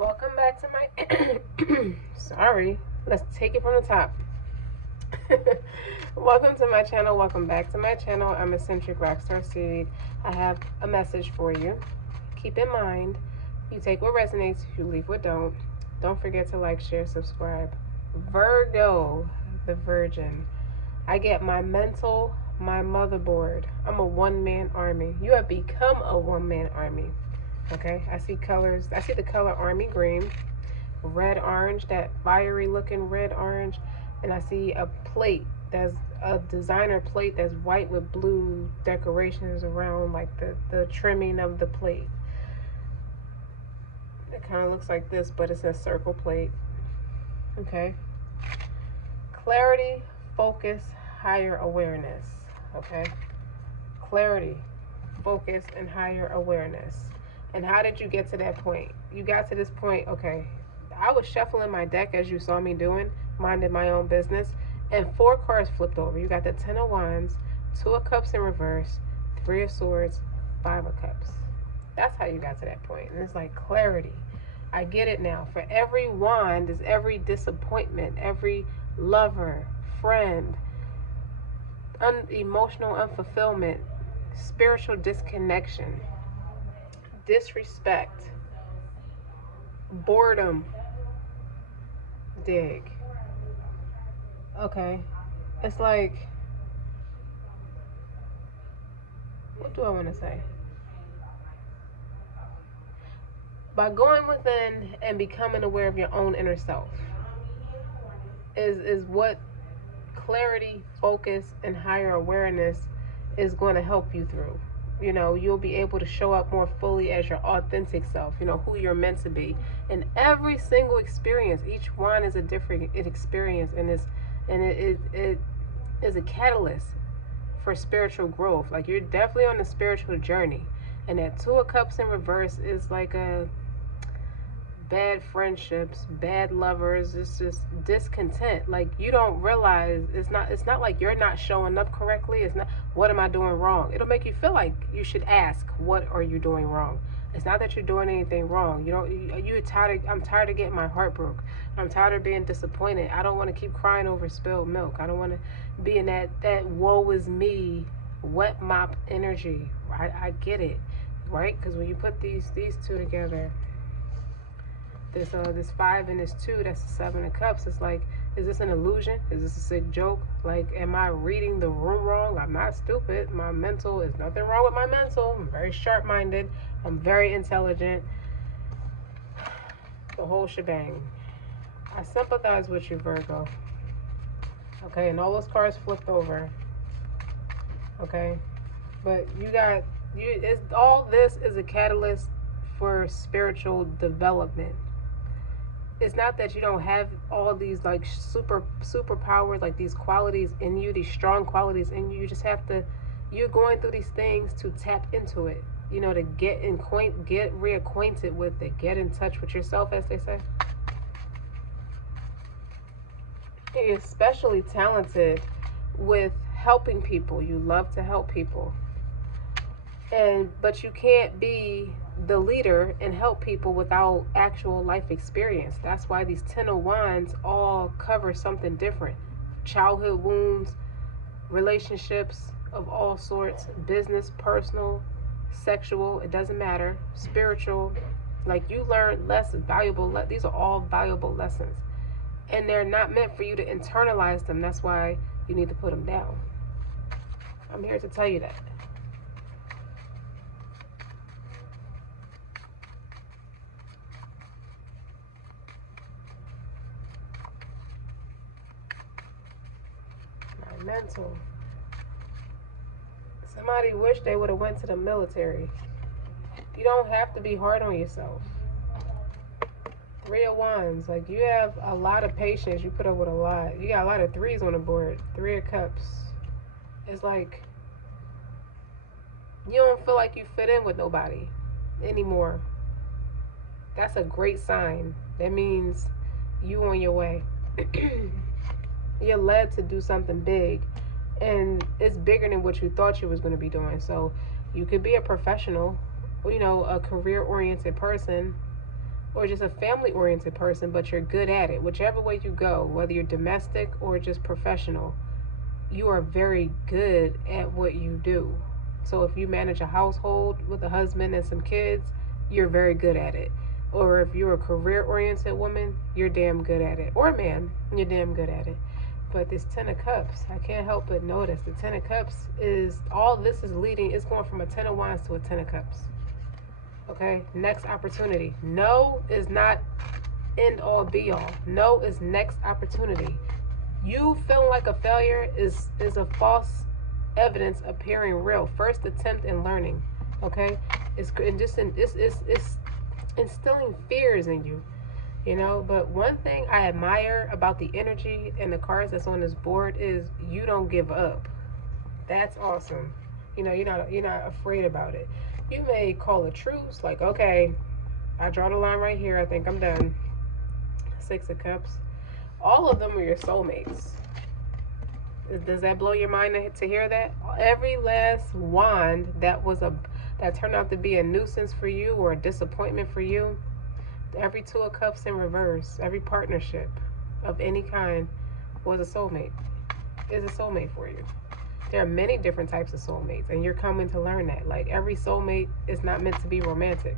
Welcome back to my sorry, let's take it from the top. Welcome to my channel. Welcome back to my channel. I'm Eccentric RockStar'Seed. I have a message for you. Keep in mind, you take what resonates, you leave what don't. Don't forget to like, share, subscribe. Virgo, the Virgin. I get my mental, my motherboard. I'm a one-man army. You have become a one-man army. Okay, I see colors. I see the color army green, red orange, that fiery looking red orange, and I see a plate that's a designer plate that's white with blue decorations around, like the trimming of the plate. It kind of looks like this, but it's a circle plate. Okay, clarity, focus, higher awareness. Okay, clarity, focus, and higher awareness. And how did you get to that point? You got to this point, okay. I was shuffling my deck as you saw me doing, minding my own business, and 4 cards flipped over. You got the 10 of Wands, 2 of Cups in reverse, 3 of Swords, 5 of Cups. That's how you got to that point. And it's like clarity. I get it now. For every wand is every disappointment, every lover, friend, emotional unfulfillment, spiritual disconnection, disrespect, boredom, dig. Okay, it's like, what do I want to say? By going within and becoming aware of your own inner self is what clarity, focus, and higher awareness is going to help you through. You know, you'll be able to show up more fully as your authentic self, you know, who you're meant to be. And every single experience, each one is a different experience, and it is a catalyst for spiritual growth. Like, you're definitely on a spiritual journey. And that 2 of Cups in reverse is like a bad friendships, bad lovers. It's just discontent. Like, you don't realize it's not like you're not showing up correctly. It's not, what am I doing wrong? It'll make you feel like you should ask, what are you doing wrong? It's not that you're doing anything wrong. You're tired of, I'm tired of getting my heart broke. I'm tired of being disappointed. I don't want to keep crying over spilled milk. I don't want to be in that woe is me, wet mop energy. I get it, right? Because when you put these 2 together, this 5 and this 2, that's the 7 of Cups. It's like, is this an illusion? Is this a sick joke? Like, am I reading the room wrong? I'm not stupid. My mental, is nothing wrong with my mental. I'm very sharp-minded. I'm very intelligent. The whole shebang. I sympathize with you, Virgo. Okay, and all those cards flipped over. Okay, but all this is a catalyst for spiritual development. It's not that you don't have all these like superpowers, like these qualities in you, these strong qualities in you. You just have to, you're going through these things to tap into it, you know, to get reacquainted with it, get in touch with yourself, as they say. You're especially talented with helping people. You love to help people. But you can't be the leader and help people without actual life experience. That's why these 10 of Wands all cover something different. Childhood wounds, relationships of all sorts, business, personal, sexual, it doesn't matter, spiritual. Like, you learn less valuable, these are all valuable lessons. And they're not meant for you to internalize them. That's why you need to put them down. I'm here to tell you that. Mental. Somebody wish they would have went to the military. You don't have to be hard on yourself. 3 of Wands. Like, you have a lot of patience. You put up with a lot. You got a lot of 3s on the board. 3 of Cups. It's like you don't feel like you fit in with nobody anymore. That's a great sign. That means you on your way. You're led to do something big, and it's bigger than what you thought you was going to be doing. So you could be a professional, you know, a career-oriented person, or just a family-oriented person, but you're good at it. Whichever way you go, whether you're domestic or just professional, you are very good at what you do. So if you manage a household with a husband and some kids, you're very good at it. Or if you're a career-oriented woman, you're damn good at it. Or man, you're damn good at it. But this Ten of Cups, I can't help but notice the Ten of Cups is, all this is leading, it's going from a Ten of Wands to a Ten of Cups. Okay, next opportunity. No is not end all be all. No is next opportunity. You feeling like a failure is a false evidence appearing real. First attempt in learning. Okay, it's instilling fears in you. You know, but one thing I admire about the energy and the cards that's on this board is you don't give up. That's awesome. You know, you're not afraid about it. You may call a truce, like, okay, I draw the line right here. I think I'm done. Six of Cups. All of them are your soulmates. Does that blow your mind to hear that? Every last wand that turned out to be a nuisance for you or a disappointment for you, every Two of Cups in reverse, every partnership of any kind was a soulmate. Is a soulmate for you. There are many different types of soulmates, and you're coming to learn that. Like, every soulmate is not meant to be romantic.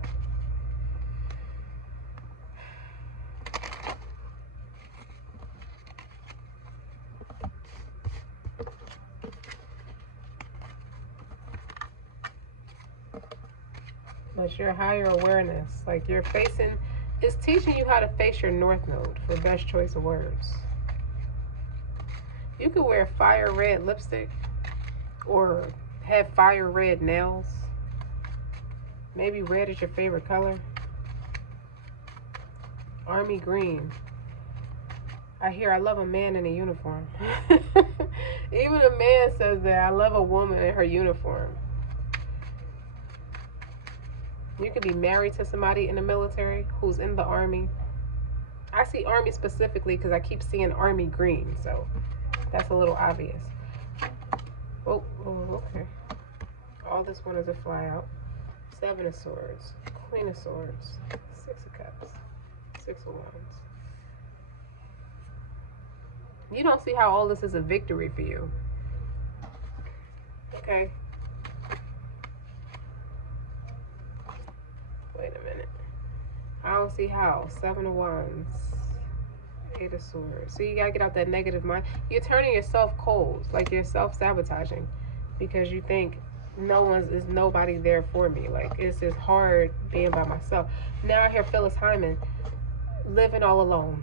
But your higher awareness, like you're facing, it's teaching you how to face your North Node for best choice of words. You could wear fire red lipstick or have fire red nails. Maybe red is your favorite color. Army green. I love a man in a uniform. Even a man says that. I love a woman in her uniform. You could be married to somebody in the military who's in the army. I see army specifically because I keep seeing army green, so that's a little obvious. Oh, okay. All this one is a fly out. Seven of Swords, Queen of Swords, Six of Cups, Six of Wands. You don't see how all this is a victory for you. Okay. Wait a minute. I don't see how. Seven of Wands. Eight of Swords. So you gotta get out that negative mind. You're turning yourself cold. Like you're self-sabotaging. Because you think is nobody there for me. Like it's just hard being by myself. Now I hear Phyllis Hyman. Living all alone.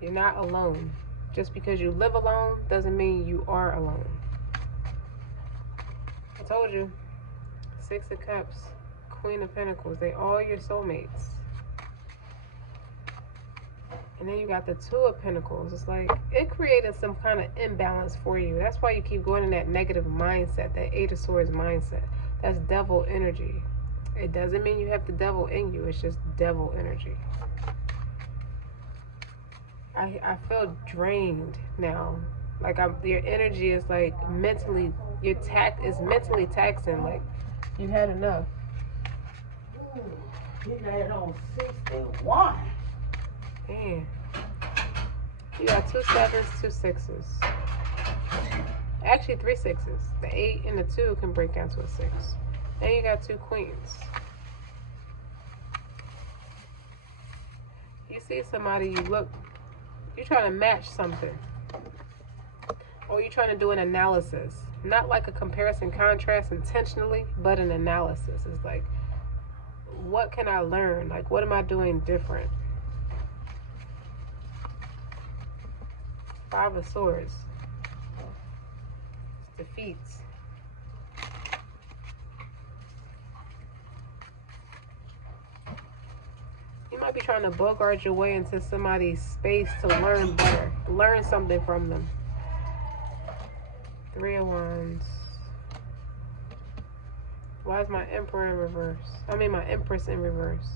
You're not alone. Just because you live alone doesn't mean you are alone. I told you. Six of Cups, Queen of Pentacles. They all your soulmates. And then you got the Two of Pentacles. It's like it created some kind of imbalance for you. That's why you keep going in that negative mindset, that Eight of Swords mindset. That's devil energy. It doesn't mean you have the devil in you. It's just devil energy. I feel drained now. Like your energy is like mentally, is mentally taxing. Like you had enough. You had on 61. Man. You got 2 sevens, 2 sixes. Actually 3 sixes. The 8 and the 2 can break down to a 6. And you got 2 queens. You see somebody, you're trying to match something. Or you're trying to do an analysis. Not like a comparison contrast intentionally, but an analysis. It's like, what can I learn? Like, what am I doing different? Five of Swords. It's defeats. You might be trying to bogart your way into somebody's space to learn better. Learn something from them. Three of Wands. Why is my Emperor in reverse? I mean my Empress in reverse.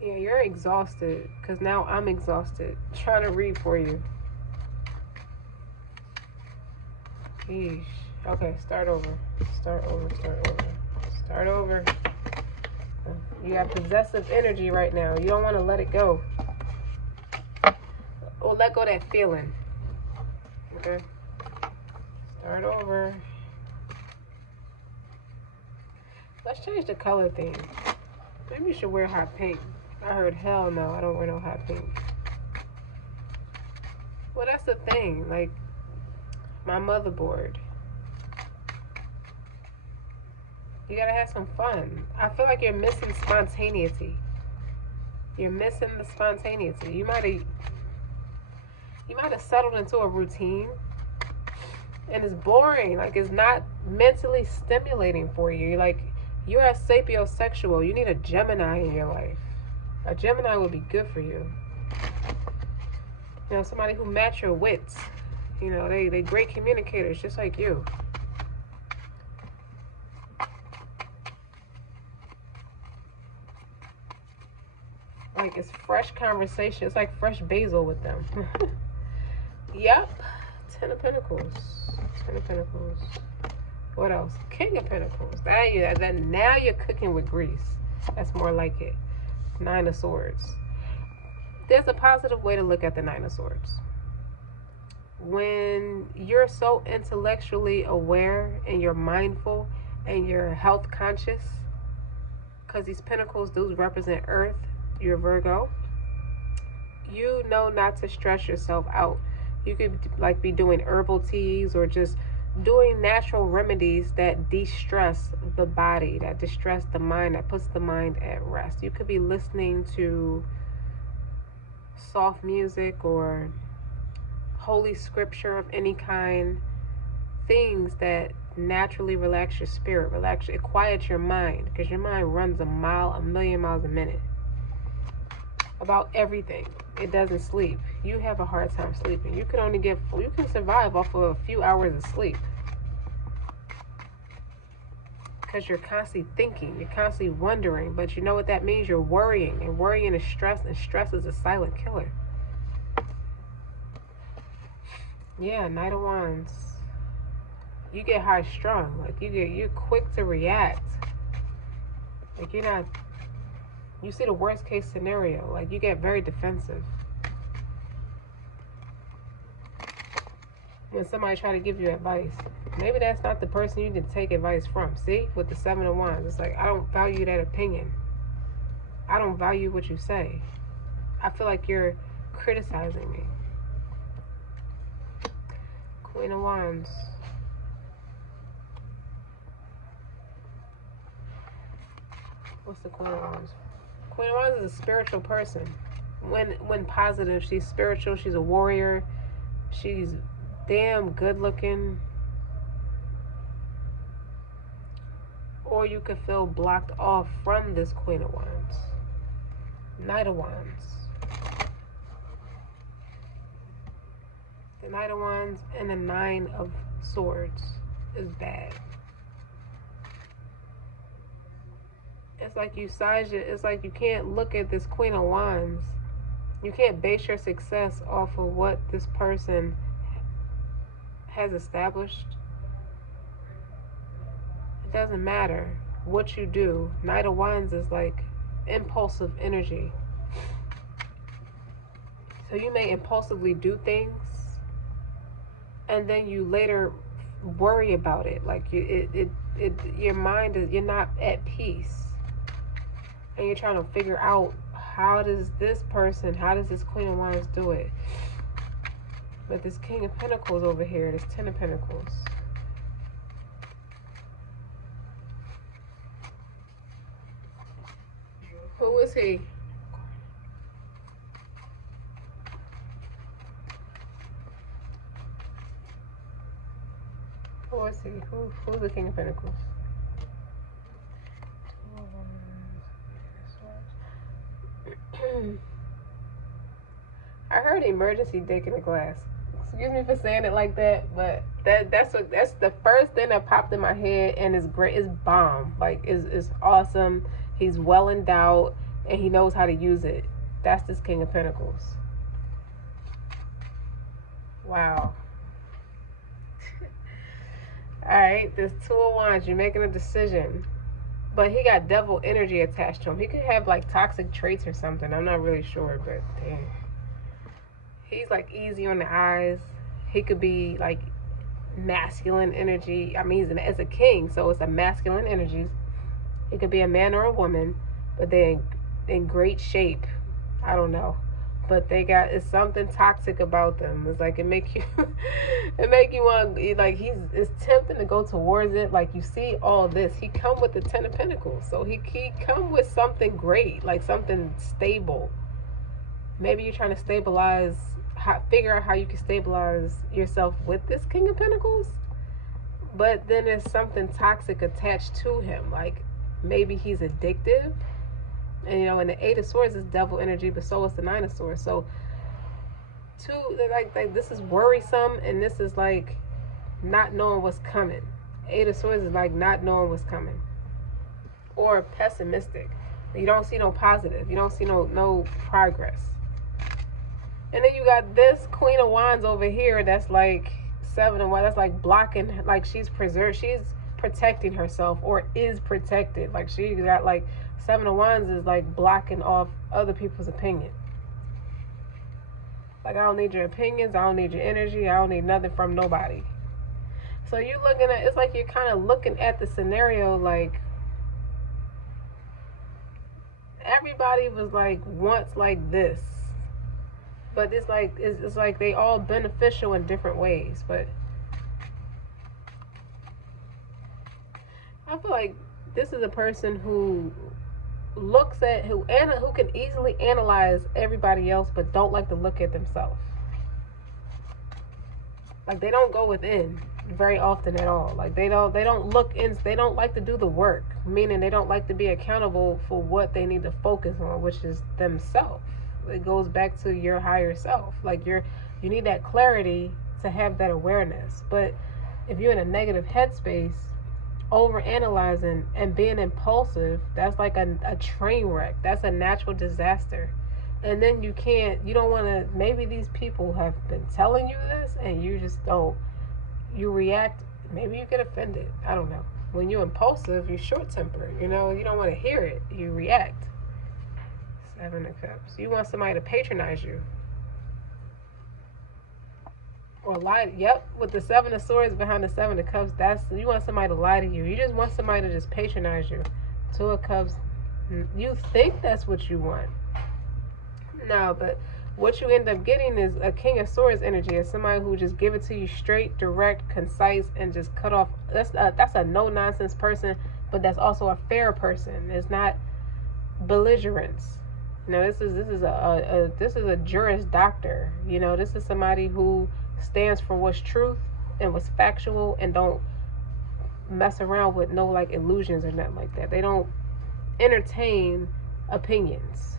Yeah, you're exhausted. Because now I'm exhausted. Trying to read for you. Yeesh. Okay, start over. Start over, start over. Start over. You got possessive energy right now. You don't want to let it go. Or let go of that feeling. Okay? Start over. Let's change the color theme. Maybe you should wear hot pink. I heard hell no, I don't wear no hot pink. Well, that's the thing. Like, my motherboard. You gotta have some fun. I feel like you're missing spontaneity. You're missing the spontaneity. You might have settled into a routine and it's boring. Like, it's not mentally stimulating for you. Like, you're a sapiosexual. You need a Gemini in your life. A Gemini would be good for you. You know, somebody who match your wits. You know, they great communicators, just like you. Like, it's fresh conversation. It's like fresh basil with them. Yep. 10 of Pentacles. 10 of Pentacles. What else? King of Pentacles. Now you're cooking with grease. That's more like it. 9 of Swords. There's a positive way to look at the 9 of Swords. When you're so intellectually aware and you're mindful and you're health conscious, because these pentacles do represent earth, you're Virgo, you know not to stress yourself out. You could like be doing herbal teas or just doing natural remedies that de-stress the body, that distress the mind, that puts the mind at rest. You could be listening to soft music or holy scripture of any kind, things that naturally relax your spirit, it quiets your mind, because your mind runs a million miles a minute about everything. It doesn't sleep. You have a hard time sleeping. You can survive off of a few hours of sleep because you're constantly thinking, you're constantly wondering. But you know what that means? You're worrying, and worrying is stress, and stress is a silent killer. Yeah, Knight of Wands. You get high strung. Like, you're quick to react. Like, you see the worst case scenario. Like, you get very defensive when somebody try to give you advice. Maybe that's not the person you need to take advice from. See, with the 7 of Wands, it's like, I don't value that opinion. I don't value what you say. I feel like you're criticizing me. Queen of Wands. What's the Queen of Wands? Queen of Wands is a spiritual person. When positive, she's spiritual. She's a warrior. She's damn good looking. Or you could feel blocked off from this Queen of Wands. Knight of Wands. The Knight of Wands and the 9 of Swords is bad. It's like you size it. It's like you can't look at this Queen of Wands. You can't base your success off of what this person has established. It doesn't matter what you do. Knight of Wands is like impulsive energy. So you may impulsively do things, and then you later worry about it. Like your mind is, you're not at peace. And you're trying to figure out, how does this Queen of Wands do it? But this King of Pentacles over here, this 10 of Pentacles. Who is he? Who is he? Who's the King of Pentacles? I heard emergency dick in the glass. Excuse me for saying it like that, but that's the first thing that popped in my head, and it's great. It's bomb. Like, it's awesome. He's well endowed and he knows how to use it. That's this King of Pentacles. Wow. right, this Two of Wands, you're making a decision. But he got devil energy attached to him. He could have like toxic traits or something. I'm not really sure, but damn. He's like easy on the eyes. He could be like masculine energy. I mean, it's a king, so it's a masculine energies. It could be a man or a woman, but they're in great shape. I don't know, but they got, it's something toxic about them. It's like it make you it make you want, like, it's tempting to go towards it. Like, you see all this, he come with the Ten of Pentacles, so he come with something great, like something stable. Maybe you're trying to stabilize, figure out how you can stabilize yourself with this King of Pentacles, but then there's something toxic attached to him. Like, maybe he's addictive. And you know, and the Eight of Swords is devil energy, but so is the Nine of Swords. So like this is worrisome, and this is like not knowing what's coming. Eight of Swords is like not knowing what's coming, or pessimistic. You don't see no positive. You don't see no progress. And then you got this Queen of Wands over here. That's like Seven of Wands. That's like blocking. Like, she's preserved. She's protecting herself, or is protected. Like, she got like Seven of Wands is like blocking off other people's opinion. Like, I don't need your opinions. I don't need your energy. I don't need nothing from nobody. So you're looking at, it's like you're kind of looking at the scenario like everybody was like once like this, but it's like they all beneficial in different ways. But I feel like this is a person who looks at, who can easily analyze everybody else, but don't like to look at themselves. Like, they don't go within very often at all. Like, they don't look in, they don't like to do the work, meaning they don't like to be accountable for what they need to focus on, which is themselves. It goes back to your higher self. Like, you need that clarity to have that awareness. But if you're in a negative headspace, over analyzing and being impulsive, that's like a train wreck. That's a natural disaster. And then you don't want to, maybe these people have been telling you this and you just don't, you react, maybe you get offended, I don't know. When you're impulsive, you're short-tempered, you know, you don't want to hear it, you react. Seven of Cups, you want somebody to patronize you or lie. Yep, with the Seven of Swords behind the Seven of Cups, that's, you want somebody to lie to you. You just want somebody to just patronize you. Two of Cups, you think that's what you want. No, but what you end up getting is a King of Swords energy. Is somebody who just give it to you straight, direct, concise, and just cut off. That's a no-nonsense person, but that's also a fair person. It's not belligerence. You know, this is a Juris Doctor. You know, this is somebody who stands for what's truth and what's factual, and don't mess around with no like illusions or nothing like that. They don't entertain opinions.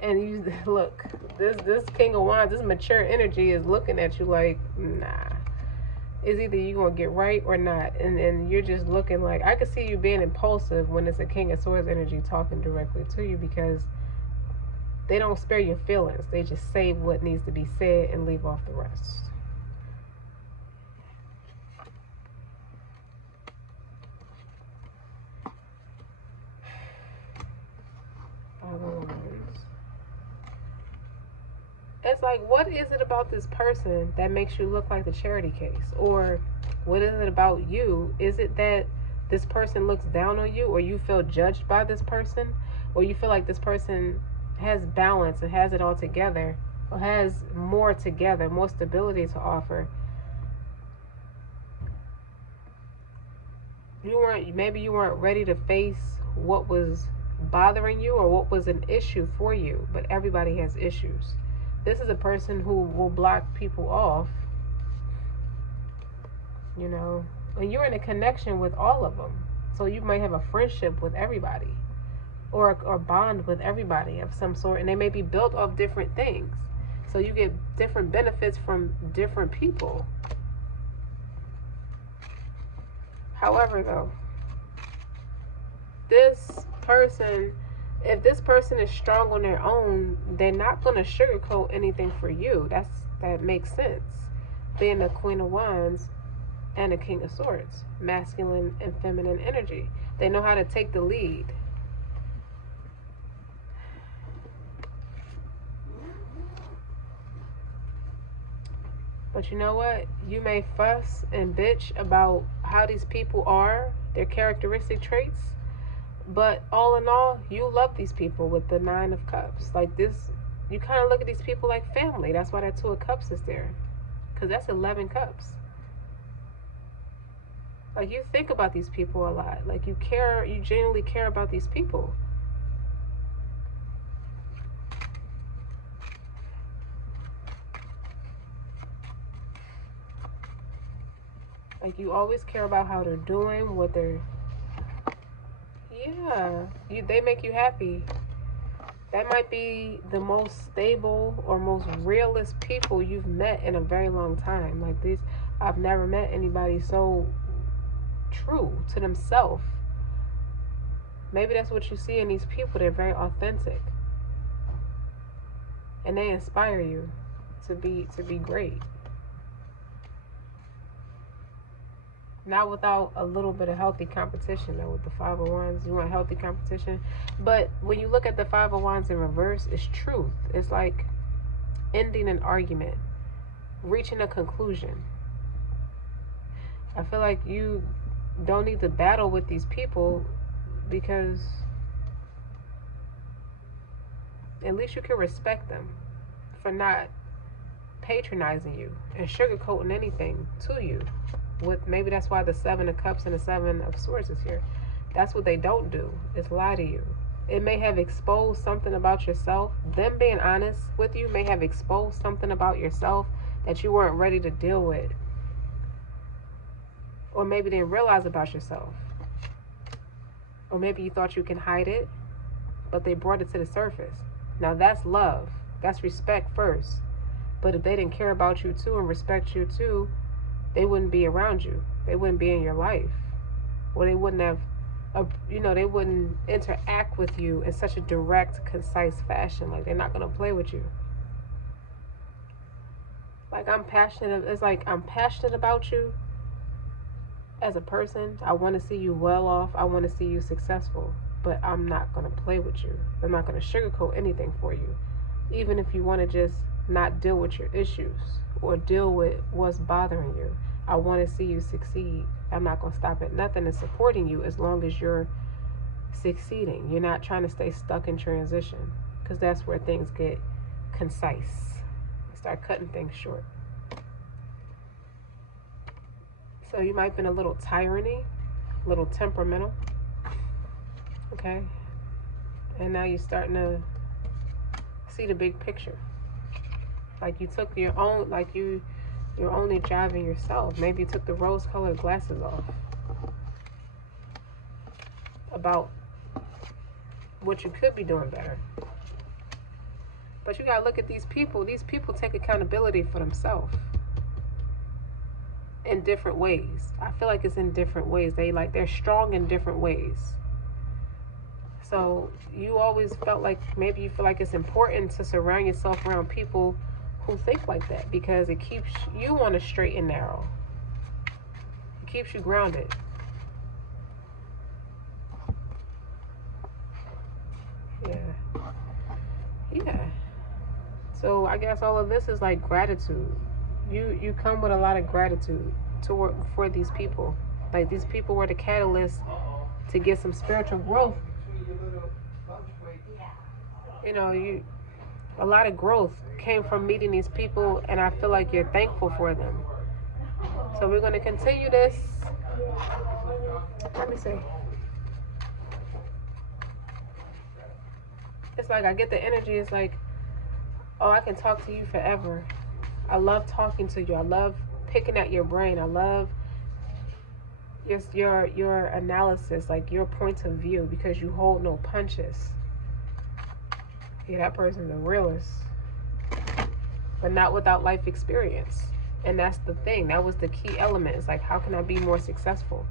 And you look, this King of Wands, this mature energy is looking at you like, nah. It's either you gonna get right or not. And you're just looking like, I could see you being impulsive when it's a King of Swords energy talking directly to you, because they don't spare your feelings. They just say what needs to be said and leave off the rest. It's like, what is it about this person that makes you look like the charity case? Or what is it about you? Is it that this person looks down on you, or you feel judged by this person, or you feel like this person has balance and has it all together, or has more together, more stability to offer? Maybe you weren't ready to face what was bothering you or what was an issue for you, but everybody has issues. This is a person who will block people off, you know, and you're in a connection with all of them. So you might have a friendship with everybody, or bond with everybody of some sort, and they may be built off different things. So you get different benefits from different people. However, though, this person, if this person is strong on their own, they're not going to sugarcoat anything for you. That makes sense. being the Queen of Wands and the King of Swords, masculine and feminine energy. They know how to take the lead. But you know what? You may fuss and bitch about how these people are, their characteristic traits, but all in all, you love these people with the Nine of Cups. Like this, you kind of look at these people like family. That's why that Two of Cups is there, because that's 11 cups. Like, you think about these people a lot. Like, you care, you genuinely care about these people. Like, you always care about how they're doing, what they're, yeah, they make you happy. That might be the most stable or most realist people you've met in a very long time. Like, these, I've never met anybody so true to themselves. Maybe that's what you see in these people. They're very authentic, and they inspire you to be great. Not without a little bit of healthy competition, though. With the Five of Wands, you want healthy competition. But when you look at the Five of Wands in reverse, it's truth. It's like ending an argument, reaching a conclusion. I feel like you don't need to battle with these people, because at least you can respect them for not patronizing you and sugarcoating anything to you. With, maybe that's why the Seven of Cups and the Seven of Swords is here. That's what they don't do, is lie to you. It may have exposed something about yourself. Them being honest with you may have exposed something about yourself that you weren't ready to deal with, or maybe didn't realize about yourself, or maybe you thought you can hide it, but they brought it to the surface. Now that's love. That's respect first. But if they didn't care about you too and respect you too, they wouldn't be around you. They wouldn't be in your life. Or they wouldn't have, they wouldn't interact with you in such a direct, concise fashion. Like, they're not going to play with you. Like, it's like I'm passionate about you as a person. I want to see you well off. I want to see you successful. But I'm not going to play with you. I'm not going to sugarcoat anything for you. Even if you want to just not deal with your issues or deal with what's bothering you. I want to see you succeed. I'm not going to stop at nothing and supporting you as long as you're succeeding. You're not trying to stay stuck in transition, because that's where things get concise. Start cutting things short. So you might have been a little tyranny, a little temperamental. Okay? And now you're starting to see the big picture. Like, you took your own, like you're only driving yourself. Maybe you took the rose-colored glasses off about what you could be doing better. But you gotta look at these people. These people take accountability for themselves in different ways. I feel like it's in different ways. They're strong in different ways. So you always felt like, maybe you feel like it's important to surround yourself around people who think like that, because it keeps you on a straight and narrow. It keeps you grounded. Yeah. So I guess all of this is like gratitude. You come with a lot of gratitude for these people. Like, these people were the catalyst to get some spiritual growth. A lot of growth came from meeting these people, and I feel like you're thankful for them. So we're going to continue this. Let me see. It's like I get the energy. It's like, oh, I can talk to you forever. I love talking to you. I love picking at your brain. I love just your analysis, like your point of view, because you hold no punches. Yeah, that person's the realist, but not without life experience. And that's the thing. That was the key element. It's like, how can I be more successful?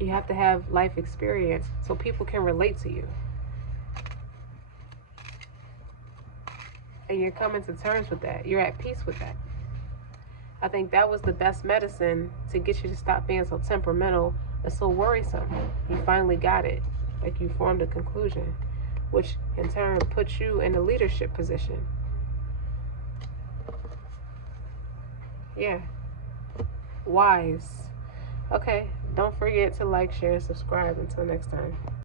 You have to have life experience so people can relate to you. And you're coming to terms with that. You're at peace with that. I think that was the best medicine to get you to stop being so temperamental and so worrisome. You finally got it. Like, you formed a conclusion, which in turn puts you in a leadership position. Yeah. Wise. Okay, don't forget to like, share, and subscribe. Until next time.